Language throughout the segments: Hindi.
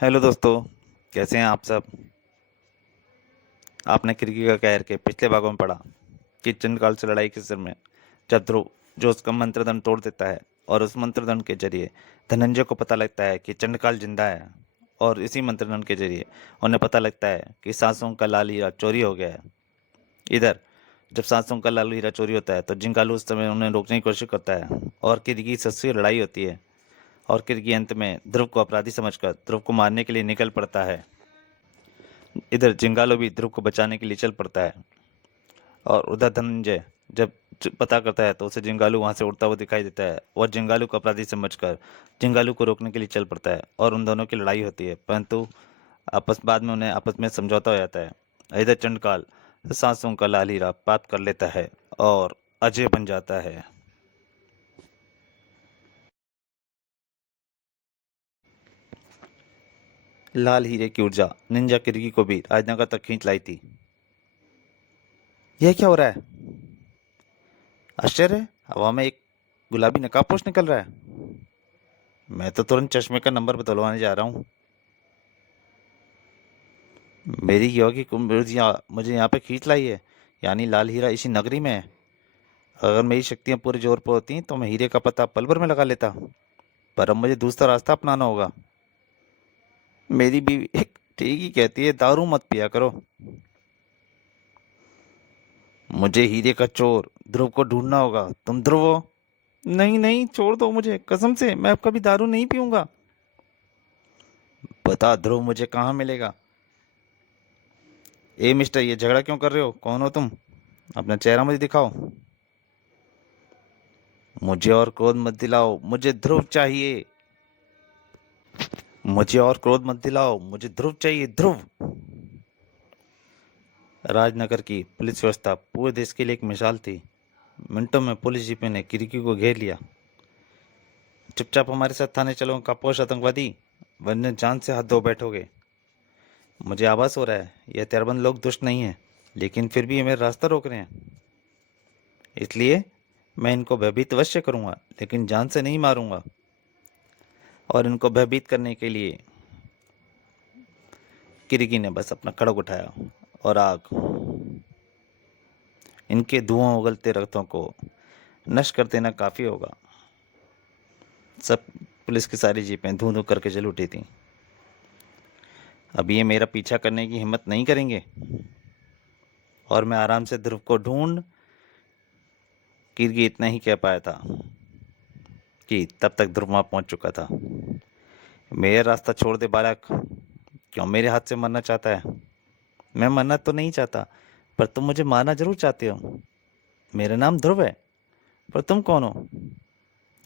हेलो दोस्तों। कैसे हैं आप सब। आपने क्रिकेट का कहर के पिछले भागों में पढ़ा कि चंद्रकाल से लड़ाई के सिर में जब ध्रुव जो उसका मंत्रदंड तोड़ देता है और उस मंत्रदंड के जरिए धनंजय को पता लगता है कि चंद्रकाल जिंदा है। और इसी मंत्रदंड के जरिए उन्हें पता लगता है कि सांसों का लाल हीरा चोरी हो गया है। इधर जब सांसों का लाल हीरा चोरी होता है तो जिंकालू उस समय उन्हें रोकने की कोशिश करता है और किरगी सस्सी लड़ाई होती है। और किरगी अंत में ध्रुव को अपराधी समझकर ध्रुव को मारने के लिए निकल पड़ता है। इधर जिंगालो भी ध्रुव को बचाने के लिए चल पड़ता है। और उधर धनंजय जब पता करता है तो उसे जिंगालू वहां से उड़ता हुआ दिखाई देता है और जिंगालू को अपराधी समझकर जिंगालू को रोकने के लिए चल पड़ता है और उन दोनों की लड़ाई होती है, परंतु बाद में उन्हें आपस में समझौता हो जाता है। इधर चंडकाल सांसों का लाल हीरा प्राप्त कर लेता है और अजय बन जाता है। लाल हीरे की ऊर्जा निंजा किरगी को भी राजनगर तक खींच लाई थी। यह क्या हो रहा है? आश्चर्य, हवा में एक गुलाबी नकाबपोश निकल रहा है। मैं तो तुरंत चश्मे का नंबर बदलवाने जा रहा हूँ। मेरी योगी कुंभजिया मुझे यहाँ पे खींच लाई है, यानी लाल हीरा इसी नगरी में है। अगर मेरी शक्तियाँ पूरे जोर पर होती तो मैं हीरे का पता पल भर में लगा लेता, पर अब मुझे दूसरा रास्ता अपनाना होगा। मेरी बीवी एक ठीक ही कहती है, दारू मत पिया करो। मुझे हीरे का चोर ध्रुव को ढूंढना होगा। तुम ध्रुव हो? नहीं नहीं, छोड़ दो मुझे, कसम से मैं अब कभी दारू नहीं पीऊंगा। बता ध्रुव, मुझे कहाँ मिलेगा? ए मिस्टर, ये झगड़ा क्यों कर रहे हो? कौन हो तुम? अपना चेहरा मुझे दिखाओ। मुझे और क्रोध मत दिलाओ, मुझे ध्रुव चाहिए। मुझे और क्रोध मत दिलाओ, मुझे ध्रुव चाहिए, ध्रुव। राजनगर की पुलिस व्यवस्था पूरे देश के लिए एक मिसाल थी। मिनटों में पुलिस जीप ने किरकी को घेर लिया। चुपचाप हमारे साथ थाने चलो कापोश आतंकवादी, वरना जान से हाथ धो बैठोगे। मुझे आभास हो रहा है ये हथियारबंद लोग दुष्ट नहीं है, लेकिन फिर भी ये मेरा रास्ता रोक रहे हैं। इसलिए मैं इनको भयभीत अवश्य करूंगा, लेकिन जान से नहीं मारूंगा। और इनको भयभीत करने के लिए किरगी ने बस अपना खड़ग उठाया और आग इनके धुआं उगलते रक्तों को नष्ट कर देना काफी होगा। सब पुलिस की सारी जीपें धू धू करके जल उठी थीं। अब ये मेरा पीछा करने की हिम्मत नहीं करेंगे और मैं आराम से ध्रुव को ढूंढ। किरगी इतना ही कह पाया था कि तब तक ध्रुव वहां पहुंच चुका था। मेरा रास्ता छोड़ दे बालक, क्यों मेरे हाथ से मरना चाहता है? मैं मरना तो नहीं चाहता, पर तुम मुझे मारना जरूर चाहते हो। मेरा नाम ध्रुव है, पर तुम कौन हो?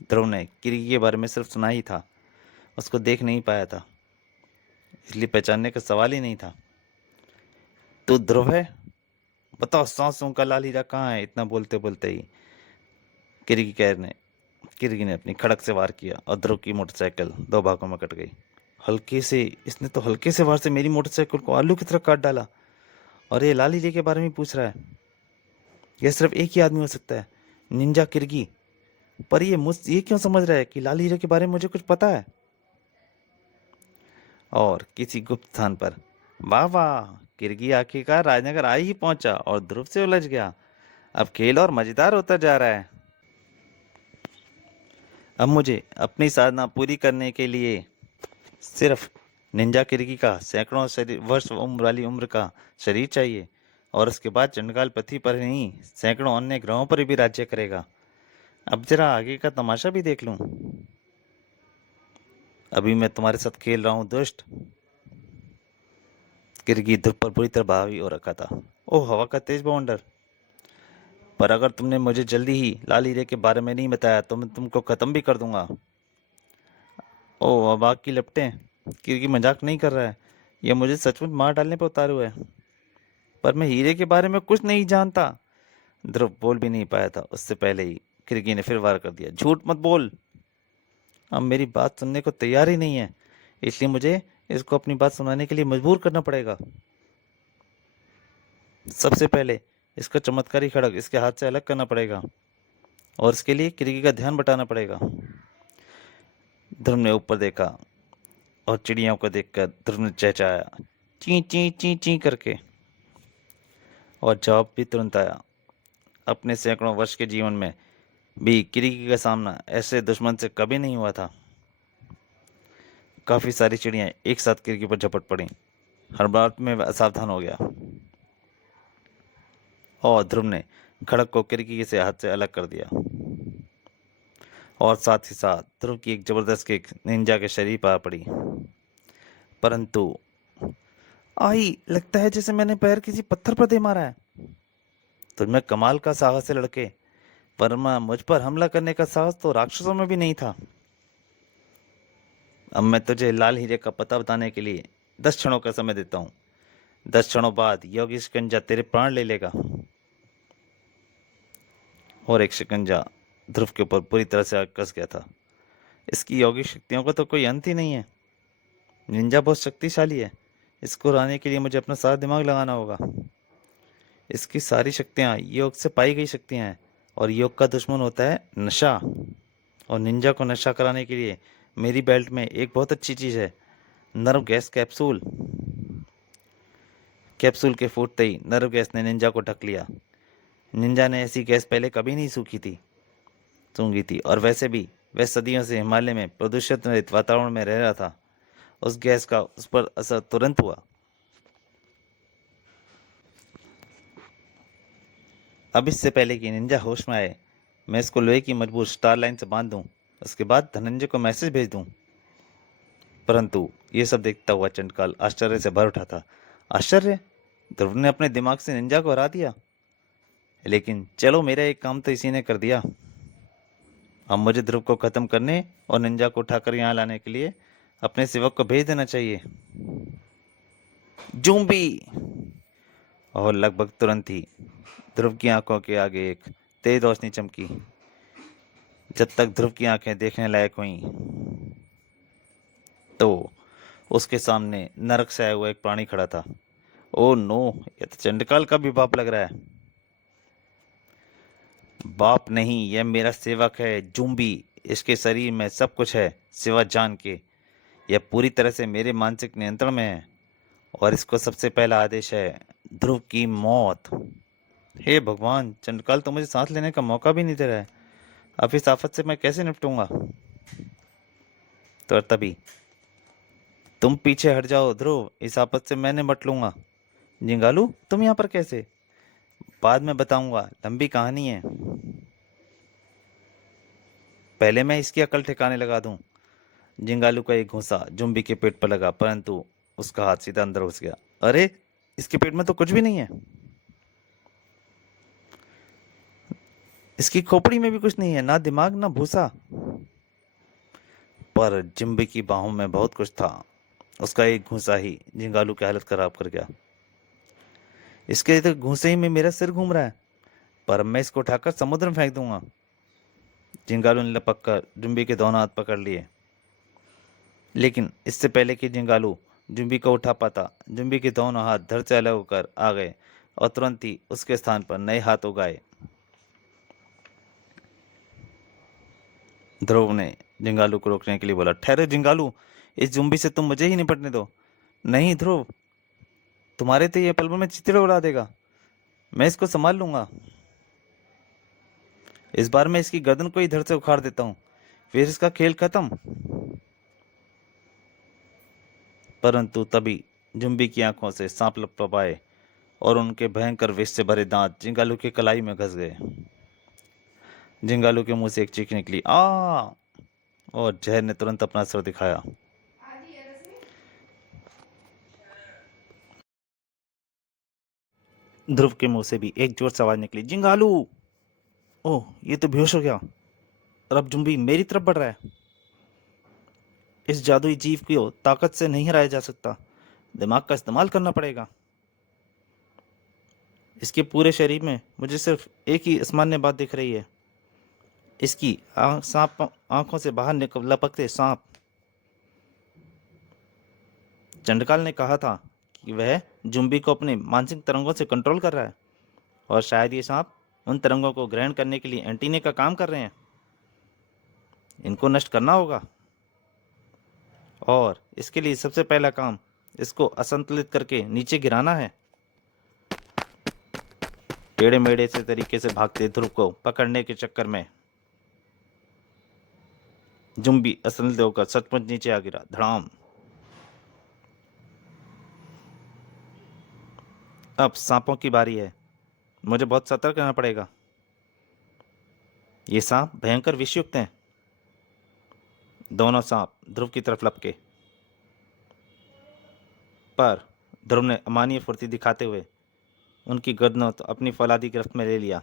ध्रुव ने किरगी के बारे में सिर्फ सुना ही था, उसको देख नहीं पाया था, इसलिए पहचानने का सवाल ही नहीं था। तू ध्रुव है? बताओ, सांसों का लाल हीरा कहाँ है? इतना बोलते बोलते ही किरगी कैर ने किरगी ने अपनी खड़क से वार किया और ध्रुव की मोटरसाइकिल दो भागों में कट गई। हल्के से इसने तो हल्के से वार से मेरी मोटरसाइकिल को आलू की तरह काट डाला। और ये लाल हीरे के बारे में पूछ रहा है। यह सिर्फ एक ही आदमी हो सकता है, निंजा किरगी। पर ये क्यों समझ रहा है कि लाल हीरे के बारे में मुझे कुछ पता है? और किसी गुप्त स्थान पर, वाह वाह, किरगी आखिरकार राजनगर आ ही पहुंचा और ध्रुव से उलझ गया। अब खेल और मजेदार होता जा रहा है। अब मुझे अपनी साधना पूरी करने के लिए सिर्फ निंजा किरगी का सैकड़ों वर्ष उम्र वाली उम्र का शरीर चाहिए, और उसके बाद चंडकाल पृथ्वी पर नहीं सैकड़ों अन्य ग्रहों पर भी राज्य करेगा। अब जरा आगे का तमाशा भी देख लूं। अभी मैं तुम्हारे साथ खेल रहा हूँ दुष्ट। किरगी ध्रुव पर बुरी तरह हावी हो रखा था। ओह, हवा का तेज बवंडर! पर अगर तुमने मुझे जल्दी ही लाल हीरे के बारे में नहीं बताया तो मैं तुमको खत्म भी कर दूंगा। ओह, अब आग की लपटें! किरगी मजाक नहीं कर रहा है, यह मुझे सचमुच मार डालने पर उतारू है। पर मैं हीरे के बारे में कुछ नहीं जानता। ध्रुव बोल भी नहीं पाया था उससे पहले ही किरगी ने फिर वार कर दिया। झूठ मत बोल! अब मेरी बात सुनने को तैयार ही नहीं है, इसलिए मुझे इसको अपनी बात सुनाने के लिए मजबूर करना पड़ेगा। सबसे पहले इसका चमत्कारी खड़ग इसके हाथ से अलग करना पड़ेगा, और इसके लिए किरगी का ध्यान बटाना पड़ेगा। ध्रुव ने ऊपर देखा। और चिड़ियों को देखकर ध्रुव ने चहचहाया, ची ची ची ची करके। और जवाब भी तुरंत आया। अपने सैकड़ों वर्ष के जीवन में भी किरीकी का सामना ऐसे दुश्मन से कभी नहीं हुआ था। काफी सारी चिड़ियां एक साथ किरकी पर झपट पड़ी। हर बार में वह असावधान हो गया और ध्रुव ने खड़क को किरकी से हाथ से अलग कर दिया। और साथ ही साथ ध्रुव की एक जबरदस्त किक निंजा के शरीर पर आ पड़ी। परंतु आई, लगता है जैसे मैंने पैर किसी पत्थर पर दे मारा है। तुझमें कमाल का साहस है लड़के, वरना मुझ पर हमला करने का साहस तो राक्षसों में भी नहीं था। अब मैं तुझे लाल हीरे का पता बताने के लिए 10 क्षणों का समय देता हूँ। 10 क्षणों बाद योगी शिकंजा तेरे प्राण ले लेगा। और एक शिकंजा ध्रुव के ऊपर पूरी तरह से कस गया था। इसकी यौगिक शक्तियों का तो कोई अंत ही नहीं है। निंजा बहुत शक्तिशाली है। इसको हराने के लिए मुझे अपना सारा दिमाग लगाना होगा। इसकी सारी शक्तियाँ योग से पाई गई शक्तियाँ हैं और योग का दुश्मन होता है नशा। और निंजा को नशा कराने के लिए मेरी बेल्ट में एक बहुत अच्छी चीज़ है, नर्व गैस कैप्सूल। कैप्सूल के फूटते ही नर्व गैस ने निंजा को ढक लिया। निंजा ने ऐसी गैस पहले कभी नहीं सूंघी थी और वैसे भी वह सदियों से हिमालय में प्रदूषित रहित वातावरण में रह रहा था। उस गैस का उस पर असर तुरंत हुआ। अब इससे पहले कि निंजा होश में आए, मैं इसको लोहे की मजबूत स्टार लाइन से बांध दूं, उसके बाद धनंजय को मैसेज भेज दूं। परंतु ये सब देखता हुआ चंडकाल आश्चर्य से भर उठा था। आश्चर्य? ध्रुव ने अपने दिमाग से निंजा को हरा दिया। लेकिन चलो, मेरा एक काम तो इसी ने कर दिया। अब मुझे ध्रुव को खत्म करने और निंजा को उठाकर यहाँ लाने के लिए अपने सेवक को भेज देना चाहिए। जूम्बी! और लगभग तुरंत ही ध्रुव की आंखों के आगे एक तेज रोशनी चमकी। जब तक ध्रुव की आंखें देखने लायक हुई तो उसके सामने नरक से आया हुआ एक प्राणी खड़ा था। ओ नो, ये तो चंडकाल का भी बाप लग रहा है। बाप नहीं, यह मेरा सेवक है जूम्बी। इसके शरीर में सब कुछ है सिवा जान के। यह पूरी तरह से मेरे मानसिक नियंत्रण में है और इसको सबसे पहला आदेश है ध्रुव की मौत। हे भगवान, चंडकाल तो मुझे सांस लेने का मौका भी नहीं दे रहा है। अब इस आफत से मैं कैसे निपटूंगा? तो तभी, तुम पीछे हट जाओ ध्रुव, इस आफत से मैं निपट लूंगा। जिंगालू, तुम यहाँ पर कैसे? बाद में बताऊंगा, लंबी कहानी है। पहले मैं इसकी अकल ठिकाने लगा दूं। जिंगालू का एक घूंसा जुम्बी के पेट पर लगा, परंतु उसका हाथ सीधा अंदर घुस गया। अरे, इसके पेट में तो कुछ भी नहीं है। इसकी खोपड़ी में भी कुछ नहीं है, ना दिमाग ना भूसा। पर जिम्बी की बाहों में बहुत कुछ था। उसका एक घूंसा ही जिंगालू की हालत खराब कर गया। इसके तो घूंसे ही में मेरा सिर घूम रहा है, पर मैं इसको उठाकर समुद्र में फेंक दूंगा। जिंगालू ने लपक कर जुम्बी के दोनों हाथ पकड़ लिए। लेकिन इससे पहले कि जिंगालू जुम्बी को उठा पाता, जुम्बी के दोनों हाथ धड़ से अलग होकर आ गए और तुरंत ही उसके स्थान पर नए हाथ उगाए। ध्रुव ने जिंगालू को रोकने के लिए बोला, ठहरो जिंगालू, इस जुम्बी से तुम मुझे ही निपटने दो। नहीं ध्रुव, तुम्हारे तो ये पल भर में चित्रे उड़ा देगा। मैं इसको संभाल लूंगा। इस बार मैं इसकी गर्दन को ही धड़ से उखाड़ देता हूँ, फिर इसका खेल खत्म। परंतु तभी जुम्बी की आंखों से सांप लपलपाए और उनके भयंकर विष से भरे दांत जिंगालू की कलाई में घस गए। जिंगालू के मुंह से एक चीख निकली, आ! और जहर ने तुरंत अपना असर दिखाया। ध्रुव के मुंह से भी एक जोर से आवाज निकली, जिंगालू! ओह, ये तो बेहोश हो गया। और अब जुम्बी मेरी तरफ बढ़ रहा है। इस जादुई जीव को ताकत से नहीं हराया जा सकता, दिमाग का इस्तेमाल करना पड़ेगा। इसके पूरे शरीर में मुझे सिर्फ एक ही असामान्य बात दिख रही है, इसकी सांप आंखों से बाहर निकल लपकते सांप। चंडकाल ने कहा था कि वह जुम्बी को अपने मानसिक तरंगों से कंट्रोल कर रहा है और शायद ये सांप उन तरंगों को ग्रहण करने के लिए एंटीने का काम कर रहे हैं। इनको नष्ट करना होगा और इसके लिए सबसे पहला काम इसको असंतुलित करके नीचे गिराना है। टेढ़े मेढ़े से तरीके से भागते ध्रुव को पकड़ने के चक्कर में जुम्बी असंतुलित होकर सचमुच नीचे आ गिरा। धड़ाम। अब सांपों की बारी है। मुझे बहुत सतर्क रहना पड़ेगा। ये सांप भयंकर विषयुक्त हैं। दोनों सांप ध्रुव की तरफ लपके, पर ध्रुव ने अमानवीय फुर्ती दिखाते हुए उनकी गर्दनों तो अपनी फौलादी गिरफ्त में ले लिया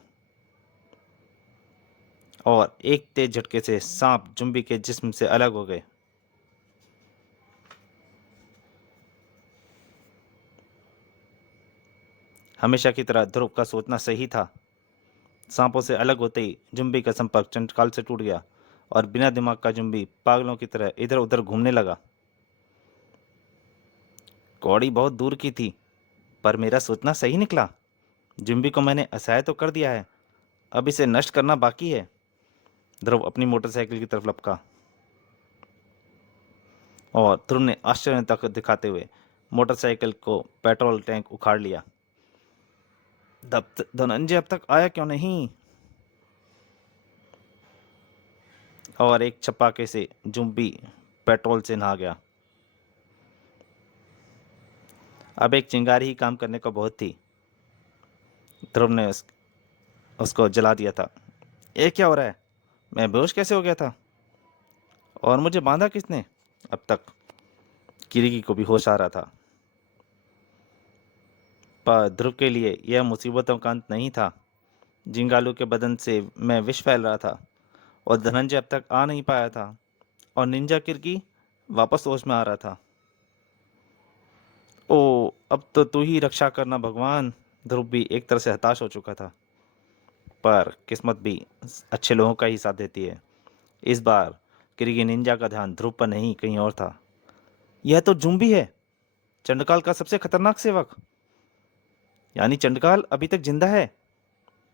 और एक तेज झटके से सांप जुम्बी के जिस्म से अलग हो गए। हमेशा की तरह ध्रुव का सोचना सही था। सांपों से अलग होते ही जुम्बी का संपर्क चंडकाल से टूट गया और बिना दिमाग का जुम्बी पागलों की तरह इधर उधर घूमने लगा। कौड़ी बहुत दूर की थी, पर मेरा सोचना सही निकला। जुम्बी को मैंने असहाय तो कर दिया है, अब इसे नष्ट करना बाकी है। ध्रुव अपनी मोटरसाइकिल की तरफ लपका और ध्रुव ने आश्चर्य तक दिखाते हुए मोटरसाइकिल को पेट्रोल टैंक उखाड़ लिया। धनंजय अब तक आया क्यों नहीं? और एक छपाके से जुम्बी पेट्रोल से नहा गया। अब एक चिंगारी ही काम करने को बहुत थी। ध्रुव ने उसको जला दिया था। ये क्या हो रहा है? मैं बेहोश कैसे हो गया था? और मुझे बांधा किसने? अब तक किरीकी को भी होश आ रहा था, पर ध्रुव के लिए यह मुसीबतों का अंत नहीं था। जिंगालू के बदन से मैं विष फैल रहा था और धनंजय अब तक आ नहीं पाया था और निंजा किरकी वापस होश में आ रहा था। ओ, अब तो तू ही रक्षा करना भगवान। ध्रुव भी एक तरह से हताश हो चुका था, पर किस्मत भी अच्छे लोगों का ही साथ देती है। इस बार किरगी निंजा का ध्यान ध्रुव पर नहीं कहीं और था। यह तो जुम्बी है, चंडकाल का सबसे खतरनाक सेवक। यानी चंडकाल अभी तक जिंदा है।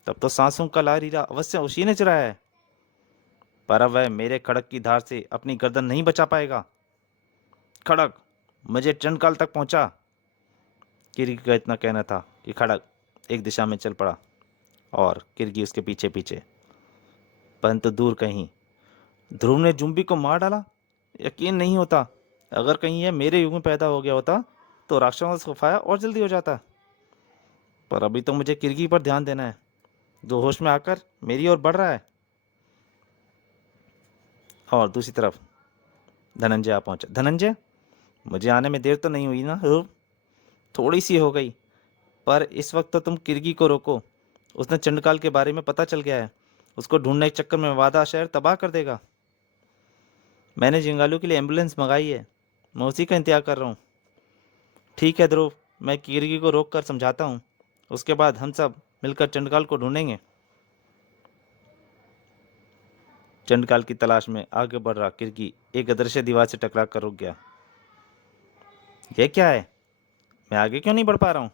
तब तो सांसों का लारीला अवश्य उसी ने चुराया है, पर अब वह मेरे खड़क की धार से अपनी गर्दन नहीं बचा पाएगा। खड़क, मुझे चंडकाल तक पहुंचा। किरगी का इतना कहना था कि खड़क एक दिशा में चल पड़ा और किरगी उसके पीछे पीछे। परंतु दूर कहीं ध्रुव ने जुम्बी को मार डाला। यकीन नहीं होता। अगर कहीं यह मेरे युग में पैदा हो गया होता तो राक्षसों का सफाया और जल्दी हो जाता। पर अभी तो मुझे किरगी पर ध्यान देना है, जो होश में आकर मेरी ओर बढ़ रहा है। और दूसरी तरफ धनंजय आ पहुंचा। धनंजय, मुझे आने में देर तो नहीं हुई ना? थोड़ी सी हो गई, पर इस वक्त तो तुम किरगी को रोको। उसने चंडकाल के बारे में पता चल गया है। उसको ढूंढने के चक्कर में वादा शहर तबाह कर देगा। मैंने जिंगालू के लिए एम्बुलेंस मंगाई है, मैं उसी का इंतजार कर रहा हूँ। ठीक है ध्रुव, मैं किरगी को रोक कर समझाता हूँ। उसके बाद हम सब मिलकर चंडकाल को ढूंढेंगे। चंडकाल की तलाश में आगे बढ़ रहा किरगी एक अदृश्य दीवार से टकरा कर रुक गया। यह क्या है? मैं आगे क्यों नहीं बढ़ पा रहा हूँ?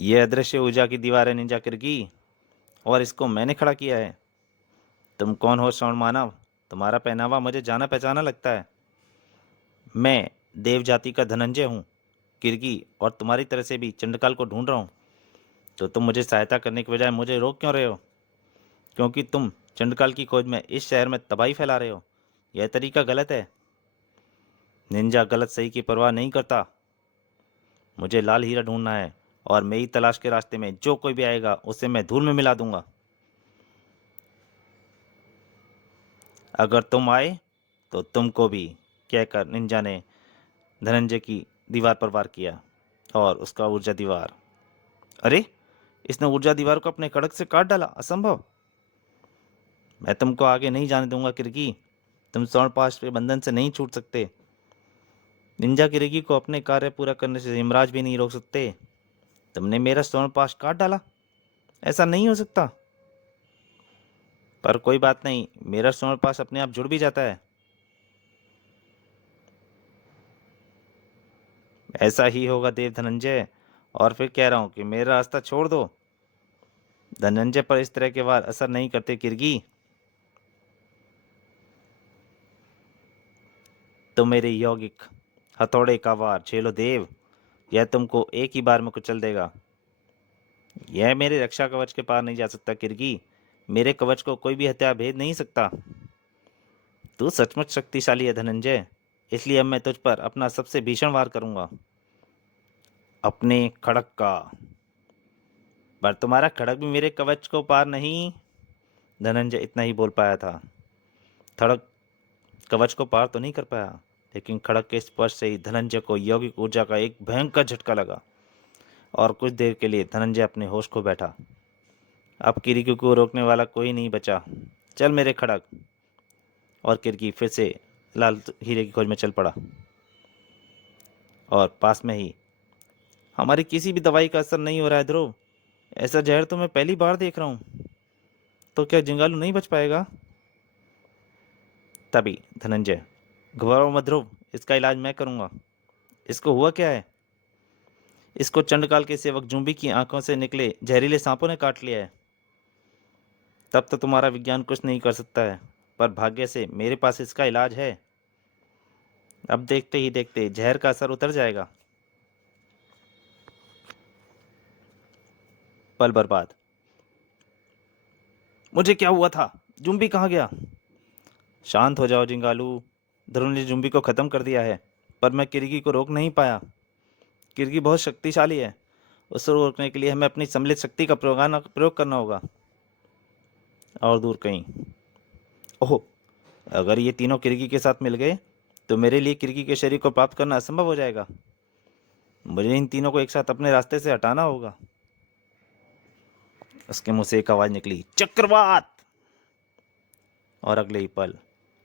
यह अदृश्य ऊर्जा की दीवार है निंजा किरगी, और इसको मैंने खड़ा किया है। तुम कौन हो श्रवण मानव? तुम्हारा पहनावा मुझे जाना पहचाना लगता है। मैं देव जाति का धनंजय हूँ किरगी, और तुम्हारी तरह से भी चंडकाल को ढूंढ रहा हूँ। तो तुम मुझे सहायता करने के बजाय मुझे रोक क्यों रहे हो? क्योंकि तुम चंडकाल की खोज में इस शहर में तबाही फैला रहे हो। यह तरीका गलत है। निंजा गलत सही की परवाह नहीं करता। मुझे लाल हीरा ढूंढना है, और मेरी तलाश के रास्ते में जो कोई भी आएगा उसे मैं धूल में मिला दूंगा। अगर तुम आए तो तुमको भी, कहकर निंजा ने धनंजय की दीवार पर वार किया और उसका ऊर्जा दीवार। अरे, इसने ऊर्जा दीवार को अपने कड़क से काट डाला। असंभव। मैं तुमको आगे नहीं जाने दूंगा किरगी। तुम स्वर्ण के बंधन से नहीं छूट सकते। निंजा किरगी को अपने कार्य पूरा करने से यमराज भी नहीं रोक सकते। तुमने मेरा स्वर्ण पाश काट डाला। ऐसा नहीं हो सकता। पर कोई बात नहीं, मेरा स्वर्ण पाश अपने आप जुड़ भी जाता है। ऐसा ही होगा देव धनंजय, और फिर कह रहा हूं कि मेरा रास्ता छोड़ दो। धनंजय पर इस तरह के वार असर नहीं करते किरगी। तो मेरे यौगिक हथौड़े का वार झेलो देव, यह तुमको एक ही बार में कुचल देगा। यह मेरे रक्षा कवच के पार नहीं जा सकता किरगी, मेरे कवच को कोई भी हत्यार भेद नहीं सकता। तू सचमुच शक्तिशाली है धनंजय, इसलिए अब मैं तुझ पर अपना सबसे भीषण वार करूंगा, अपने खड़ग का। पर तुम्हारा खड़ग भी मेरे कवच को पार नहीं। धनंजय इतना ही बोल पाया था। खड़ग कवच को पार तो नहीं कर पाया, लेकिन खड़ग के स्पर्श से ही धनंजय को यौगिक ऊर्जा का एक भयंकर झटका लगा और कुछ देर के लिए धनंजय अपने होश खो बैठा। अब किरकी को रोकने वाला कोई नहीं बचा। चल मेरे खड़ग। और किरकी फिर से लाल हीरे की खोज में चल पड़ा। और पास में ही, हमारी किसी भी दवाई का असर नहीं हो रहा है ध्रुव, ऐसा जहर तो मैं पहली बार देख रहा हूँ। तो क्या जिंगालू नहीं बच पाएगा? तभी धनंजय, घबराओ मत ध्रुव, इसका इलाज मैं करूंगा। इसको हुआ क्या है? इसको चंडकाल के सेवक जुम्बी की आंखों से निकले जहरीले सांपों ने काट लिया है। तब तो तुम्हारा विज्ञान कुछ नहीं कर सकता है, पर भाग्य से मेरे पास इसका इलाज है। अब देखते ही देखते जहर का असर उतर जाएगा। पल बर्बाद। मुझे क्या हुआ था? जुम्बी कहाँ गया? शांत हो जाओ जिंगालू, ध्रुव ने जुम्बी को खत्म कर दिया है, पर मैं किरगी को रोक नहीं पाया। किरगी बहुत शक्तिशाली है, उसे रोकने के लिए हमें अपनी सम्मिलित शक्ति का प्रयोग करना होगा। और दूर कहीं, ओह, अगर ये तीनों किरगी के साथ मिल गए तो मेरे लिए किरगी के शरीर को प्राप्त करना असंभव हो जाएगा। मुझे इन तीनों को एक साथ अपने रास्ते से हटाना होगा। उसके मुंह से एक आवाज निकली, चक्रवात। और अगले ही पल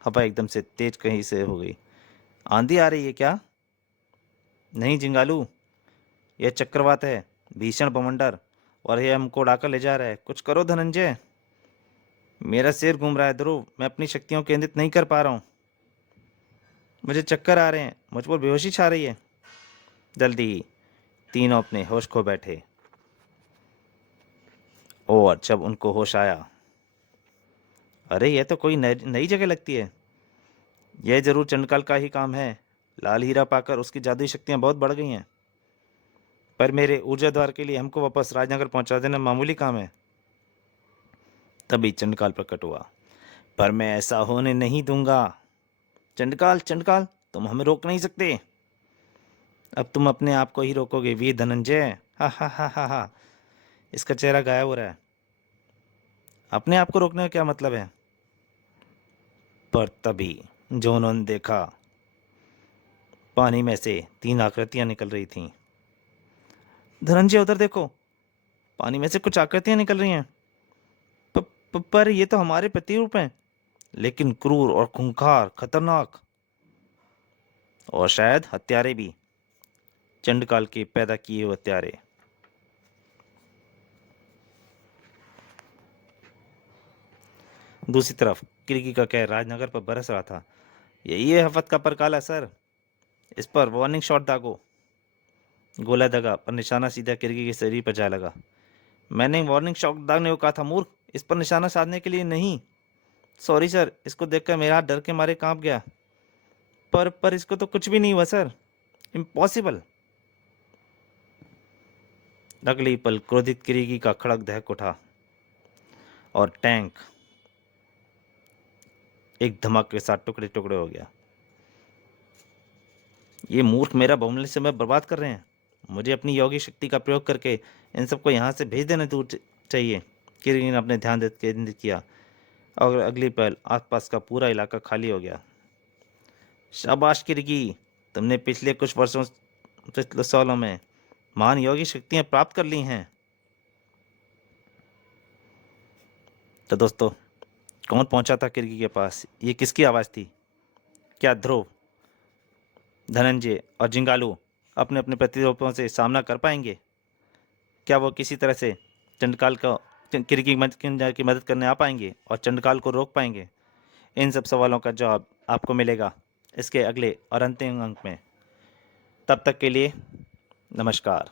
हवा एकदम से तेज कहीं से हो गई। आंधी आ रही है क्या? नहीं जिंगालू, यह चक्रवात है, भीषण बवंडर, और यह हमको उड़ाकर ले जा रहा है। कुछ करो धनंजय। मेरा सिर घूम रहा है ध्रुव, मैं अपनी शक्तियों केंद्रित नहीं कर पा रहा हूँ। मुझे चक्कर आ रहे हैं, मुझ पर बेहोशी छा रही है। जल्दी ही तीनों अपने होश खो बैठे। और जब उनको होश आया, अरे यह तो कोई नई जगह लगती है। यह जरूर चंडकाल का ही काम है। लाल हीरा पाकर उसकी जादुई शक्तियां बहुत बढ़ गई हैं, पर मेरे ऊर्जा द्वार के लिए हमको वापस राजनगर पहुंचा देना मामूली काम है। तभी चंडकाल प्रकट हुआ, पर मैं ऐसा होने नहीं दूंगा। चंडकाल, चंडकाल, तुम हमें रोक नहीं सकते। अब तुम अपने आप को ही रोकोगे वीर धनंजय। हा हा हा हा हा। इसका चेहरा गायब हो रहा है। अपने आप को रोकने का क्या मतलब है? पर तभी जो उन्होंने देखा, पानी में से तीन आकृतियां निकल रही थीं। धनंजय उधर देखो, पानी में से कुछ आकृतियां निकल रही हैं। पर ये तो हमारे प्रतिरूप हैं, लेकिन क्रूर और खूंखार, खतरनाक, और शायद हत्यारे भी, चंडकाल के पैदा किए हुए हत्यारे। दूसरी तरफ किरकी का कहर राजनगर पर बरस रहा था। यही है हफत का परकाला सर, इस पर वार्निंग शॉट दागो। गोला दगा पर निशाना सीधा किरकी के शरीर पर जा लगा। मैंने वार्निंग शॉट दागने को कहा था मूर्ख, इस पर निशाना साधने के लिए नहीं। सॉरी सर, इसको देखकर मेरा हाथ डर के मारे कांप गया। पर इसको तो कुछ भी नहीं हुआ सर, इम्पॉसिबल। अगली पल क्रोधित किरीगी का खड़क दहक उठा और टैंक एक धमाके के साथ टुकड़े टुकड़े हो गया। ये मूर्ख मेरा बहुमूल्य समय बर्बाद कर रहे हैं। मुझे अपनी योगी शक्ति का प्रयोग करके इन सबको यहाँ से भेज देना दूर चाहिए। किरीगी ने अपने ध्यान केंद्रित किया और अगली पल आसपास का पूरा इलाका खाली हो गया। शाबाश किरगी, तुमने पिछले कुछ वर्षों, पिछले सालों में महान योगी शक्तियां प्राप्त कर ली हैं। तो दोस्तों, कौन पहुंचा था किरगी के पास? ये किसकी आवाज़ थी? क्या ध्रुव, धनंजय और जिंगालू अपने अपने प्रतिरूपों से सामना कर पाएंगे? क्या वो किसी तरह से चंडकाल का किरगी की मदद करने आ पाएंगे और चंडकाल को रोक पाएंगे? इन सब सवालों का जवाब आपको मिलेगा इसके अगले और अंतिम अंक में। तब तक के लिए नमस्कार।